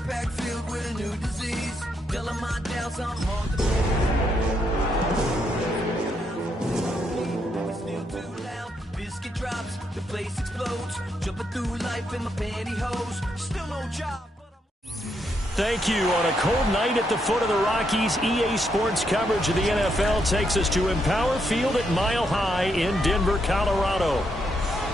backpack filled with a new disease. Tell them my doubts, I'm hard to still too loud. Biscuit drops, the place explodes. Jumping through life in my pantyhose. Still no job. Thank you. On a cold night at the foot of the Rockies, EA Sports coverage of the NFL takes us to Empower Field at Mile High in Denver, Colorado.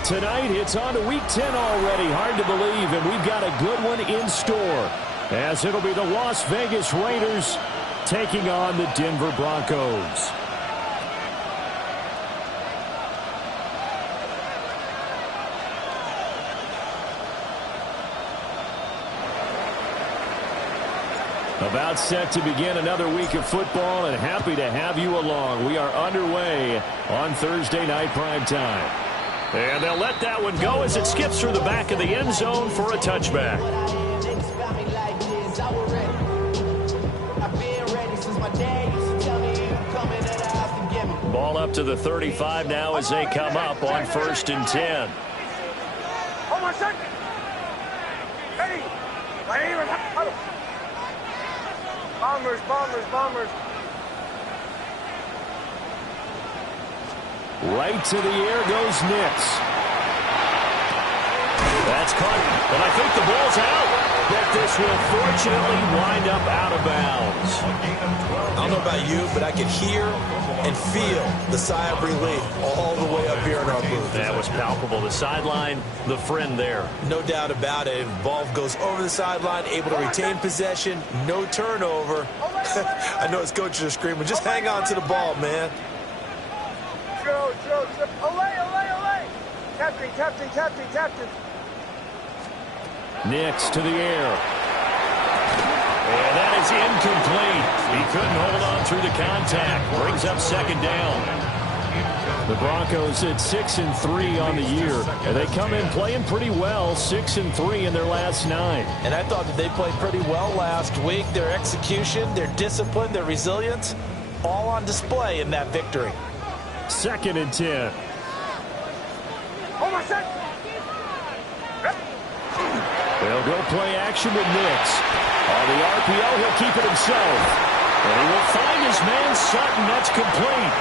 Tonight, it's on to Week 10 already. Hard to believe, and we've got a good one in store, as it'll be the Las Vegas Raiders taking on the Denver Broncos. About set to begin another week of football, and happy to have you along. We are underway on Thursday night primetime. And they'll let that one go as it skips through the back of the end zone for a touchback. Ball up to the 35 now as they come up on 1st and 10. Hold on a second. Ready. Bombers, bombers, bombers. Right to the air goes Nix. That's caught, and I think the ball's out. But this will fortunately wind up out of bounds. I don't know about you, but I could hear and feel the sigh of relief all the way up here in our booth. That was palpable. The sideline, the friend there. No doubt about it. Ball goes over the sideline, able to retain possession, no turnover. I know his coaches are screaming, just hang on to the ball, man. Joe. Olay. Captain. Nix to the air. And that is incomplete. He couldn't hold on through the contact. Brings up 2nd down. The Broncos at 6-3 on the year. And they come in playing pretty well, 6-3 in their last 9. And I thought that they played pretty well last week. Their execution, their discipline, their resilience, all on display in that victory. 2nd and 10. Hold on a second. They'll go play action with Nix. On the RPO, he'll keep it himself. And he will find his man Sutton. That's complete.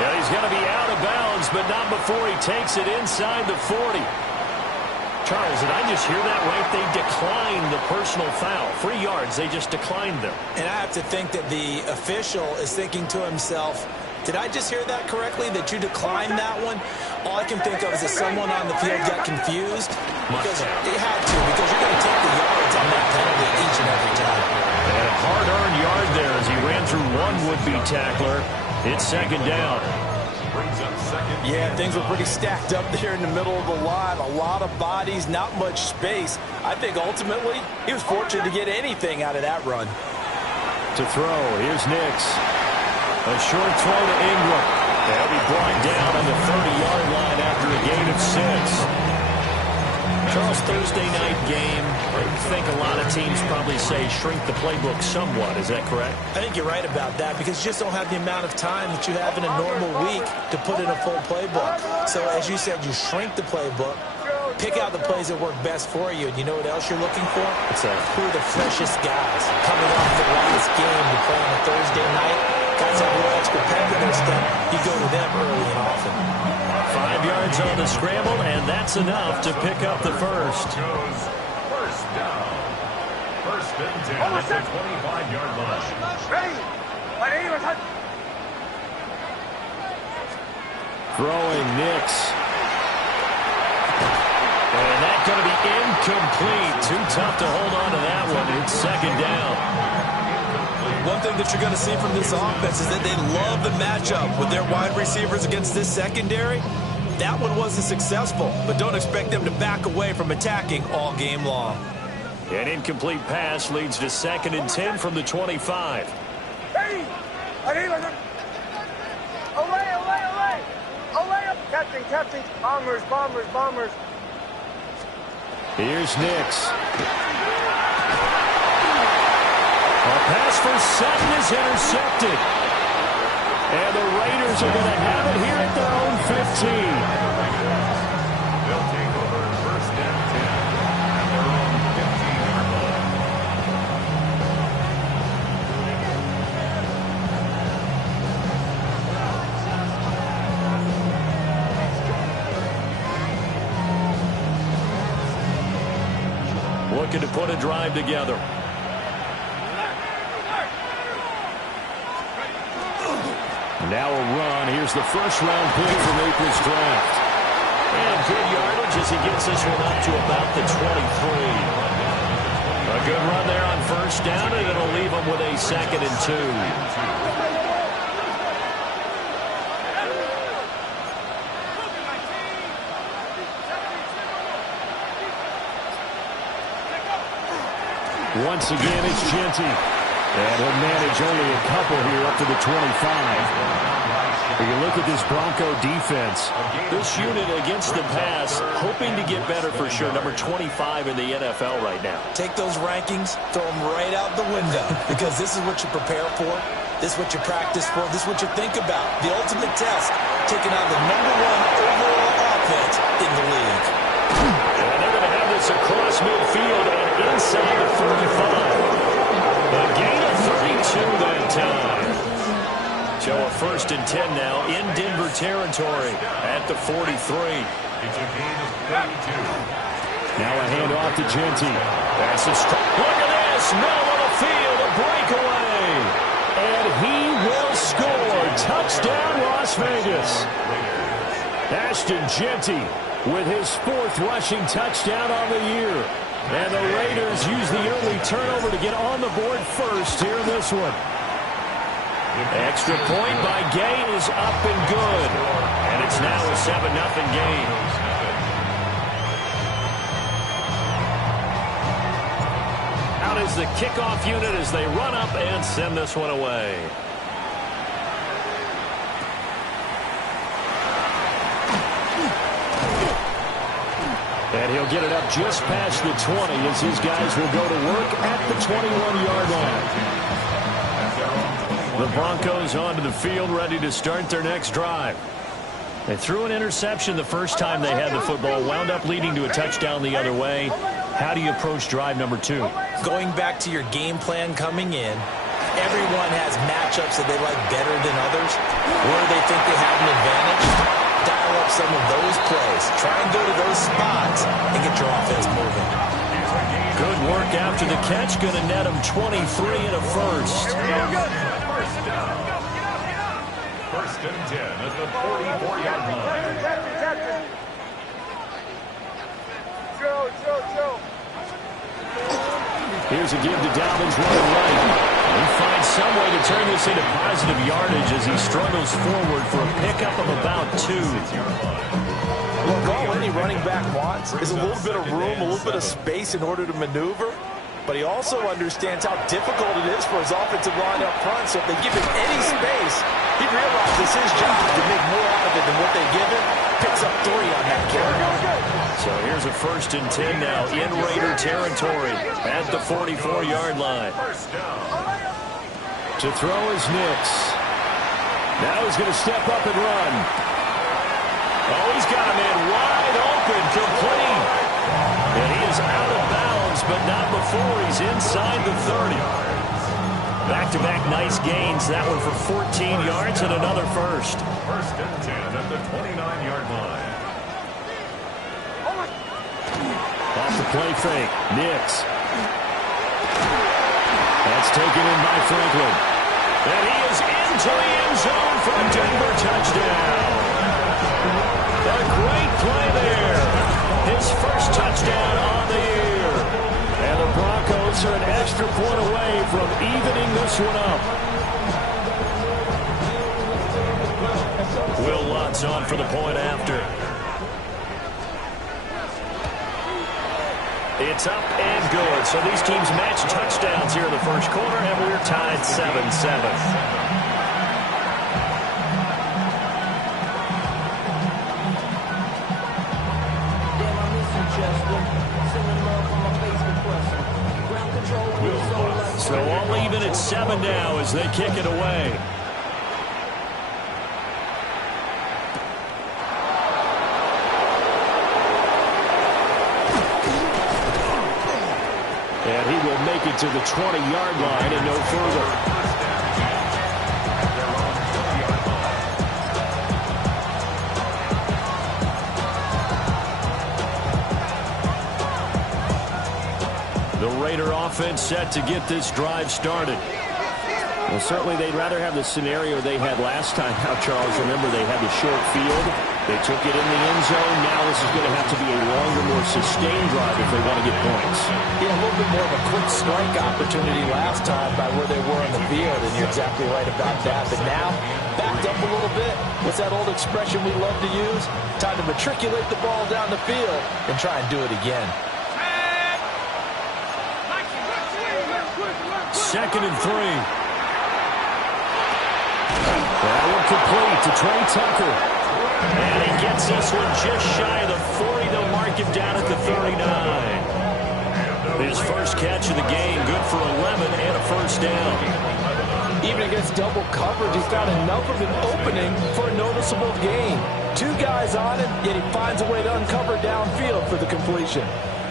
Yeah, he's going to be out of bounds, but not before he takes it inside the 40. Charles, did I just hear that right? They declined the personal foul. 3 yards, they just declined them. And I have to think that the official is thinking to himself, did I just hear that correctly, that you declined that one? All I can think of is that someone on the field got confused. Because they had to, because you're going to take the yards on that penalty each and every time. And a hard-earned yard there as he ran through one would-be tackler. It's 2nd down. Yeah, things were pretty stacked up there in the middle of the line. A lot of bodies, not much space. I think ultimately he was fortunate to get anything out of that run. To throw, here's Nix. A short throw to Ingram. They'll be brought down on the 30-yard line after a gain of 6. Charles, Thursday night game, I think a lot of teams probably say shrink the playbook somewhat. Is that correct? I think you're right about that because you just don't have the amount of time that you have in a normal week to put in a full playbook. So as you said, you shrink the playbook, pick out the plays that work best for you. And you know what else you're looking for? What's that? Who are the freshest guys coming off the last game to play on a Thursday night? Guys have a little extra pep in their step. You go to them early and often. 5 yards on the scramble, and that's enough to pick up the first. First down. 1st and 10 at the 25-yard line. Ready. Throwing Nix. And that's going to be incomplete. Too tough to hold on to that one. It's 2nd down. One thing that you're going to see from this offense is that they love the matchup with their wide receivers against this secondary. That one wasn't successful, but don't expect them to back away from attacking all game long. An incomplete pass leads to 2nd and 10 from the 25. Hey! Olay! Captain! Bombers! Here's Nix. A pass for Sutton is intercepted. And the Raiders are going to have it here at their own 15. They'll take over 1st and 10 at their own 15-yard line. looking to put a drive together. Now a run. Here's the first-round pick from April's draft. And good yardage as he gets this one up to about the 23. A good run there on first down, and it'll leave him with a 2nd and 2. Once again, it's Jeanty. And he'll manage only a couple here up to the 25. When you look at this Bronco defense, this unit against the pass, hoping to get better for sure. Number 25 in the NFL right now. Take those rankings, throw them right out the window, because this is what you prepare for. This is what you practice for. This is what you think about. The ultimate test, taking out the #1 overall offense in the league. And they're going to have this across midfield and inside the 45. A gain of 32 that time. So a 1st and 10 now in Denver territory at the 43. It's a gain of 32. Now a handoff to Jeanty. That's a strike. Look at this. Middle of the field, a breakaway. And he will score. Touchdown, Las Vegas. Ashton Jeanty with his 4th rushing touchdown on the year. And the Raiders use the early turnover to get on the board first here in this one. Extra point by Gay is up and good. And it's now a 7-0 game. Out is the kickoff unit as they run up and send this one away. And he'll get it up just past the 20 as his guys will go to work at the 21-yard line. The Broncos onto the field, ready to start their next drive. They threw an interception the first time they had the football, wound up leading to a touchdown the other way. How do you approach drive number 2? Going back to your game plan coming in, everyone has matchups that they like better than others. Where they think they have an advantage, dial up some of those plays. Try and go to those spots and get your offense moving. Good work after the catch. Going to net him 23 and a first. First down. 1st and 10 at the 44-yard line. Joe. Here's a give to Dobbins running right. He finds some way to turn this into positive yardage as he struggles forward for a pickup of about 2. Look, all any running back wants is a little bit of room, a little bit of space in order to maneuver. But he also understands how difficult it is for his offensive line up front. So if they give him any space, he realizes his job to make more out of it than what they give him. Picks up 3 on that carry. So here's a 1st and 10 now in Raider territory at the 44-yard line. To throw is Nix. Now he's going to step up and run. Oh, he's got a man wide open, complete. And he is out of bounds, but not before he's inside the 30. Back-to-back nice gains. That one for 14 yards and another first. 1st and 10 at the 29-yard line. Off the play fake. Nix. That's taken in by Franklin. And he is into the end zone for a Denver touchdown. A great play there. His first touchdown on the year. And the Broncos are an extra point away from evening this one up. Will Lutz on for the point after. It's up and good. So these teams match touchdowns here in the first quarter, and we're tied 7-7. So all even at 7 now as they kick it away. And he will make it to the 20-yard line and no further. The Raider offense set to get this drive started. Well, certainly they'd rather have the scenario they had last time out, Charles. Remember, they had the short field. They took it in the end zone. Now this is going to have to be a longer, more sustained drive if they want to get points. Yeah, a little bit more of a quick strike opportunity last time by where they were on the field, and you're exactly right about that. But now, backed up a little bit. What's that old expression we love to use? Time to matriculate the ball down the field and try and do it again. 2nd and 3. That one complete to Trey Tucker. And he gets this one just shy of the 40. They'll mark him down at the 39. His first catch of the game, good for 11 and a first down. Even against double coverage, he's found enough of an opening for a noticeable gain. 2 guys on him, yet he finds a way to uncover downfield for the completion.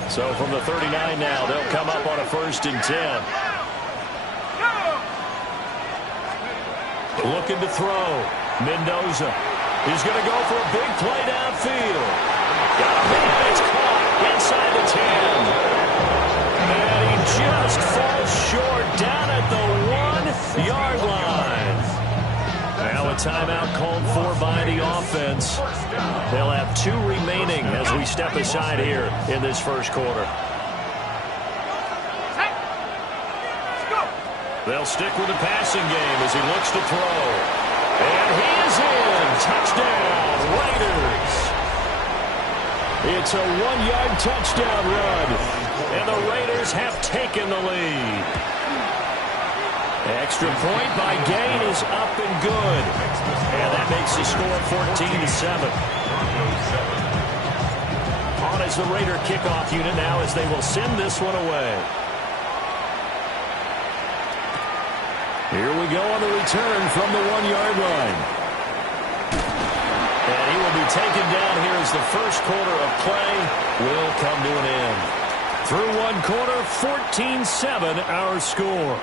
So from the 39 now, they'll come up on a 1st and 10. Looking to throw. Mendoza. He's going to go for a big play downfield. Got a man. It's caught inside the 10. And he just falls short down at the 1-yard line. Now a timeout called for by the offense. They'll have 2 remaining as we step aside here in this first quarter. They'll stick with the passing game as he looks to throw. And he is in. Touchdown, Raiders. It's a 1-yard touchdown run. And the Raiders have taken the lead. Extra point by Gain is up and good. And that makes the score 14-7. On as the Raider kickoff unit now as they will send this one away. Here we go on the return from the 1-yard line. And he will be taken down here as the first quarter of play will come to an end. Through 1 quarter, 14-7 our score.